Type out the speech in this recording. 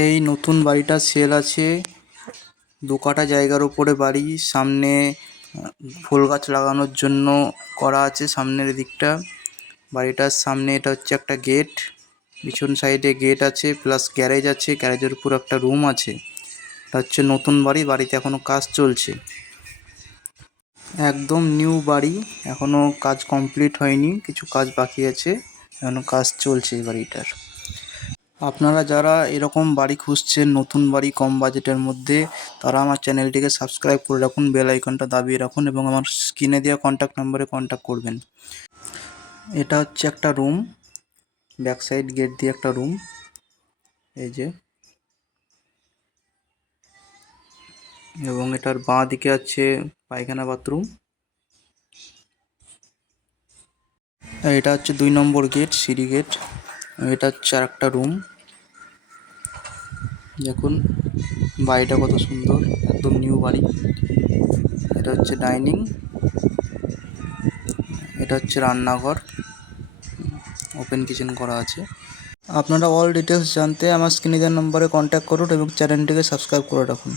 এই নতুন বাড়িটা সেল আছে। 2 কাঠা জায়গার উপরে বাড়ি, সামনে ফুল গাছ লাগানোর জন্য করা আছে সামনের দিকটা। বাড়িটার সামনে এটা হচ্ছে একটা গেট, পিছন সাইডে গেট আছে, প্লাস গ্যারেজ আছে, গ্যারেজের উপর একটা রুম আছে। এটা হচ্ছে নতুন বাড়ি, বাড়িতে এখনো কাজ চলছে, একদম নিউ বাড়ি, এখনো কাজ কমপ্লিট হয়নি, কিছু কাজ বাকি আছে, এখনো কাজ চলছে এই বাড়িটার। আপনারা যারা এরকম বাড়ি খুঁজছেন, নতুন বাড়ি কম বাজেটের মধ্যে, তারা আমার চ্যানেলটিকে সাবস্ক্রাইব করে রাখুন, বেল আইকনটা দাবিয়ে রাখুন এবং আমার স্ক্রিনে দেওয়া কন্ট্যাক্ট নাম্বারে কন্ট্যাক্ট করবেন। এটা হচ্ছে একটা রুম, ব্যাক সাইড গেট দিয়ে একটা রুম, এই যে, এবং এটার বাঁ দিকে আছে পায়খানা বাথরুম। এটা হচ্ছে 2 নম্বর গেট, সিঁড়ি গেট। এটা হচ্ছে আর একটা রুম। দেখুন বাড়িটা কত সুন্দর, একদম নিউ বাড়ি। এটা হচ্ছে ডাইনিং, এটা হচ্ছে রান্নাঘর, ওপেন কিচেন করা আছে। আপনারা অল ডিটেলস জানতে আমার স্ক্রিনে দেওয়া নম্বরে কন্ট্যাক্ট করুন এবং চ্যানেলটিকে সাবস্ক্রাইব করে রাখুন।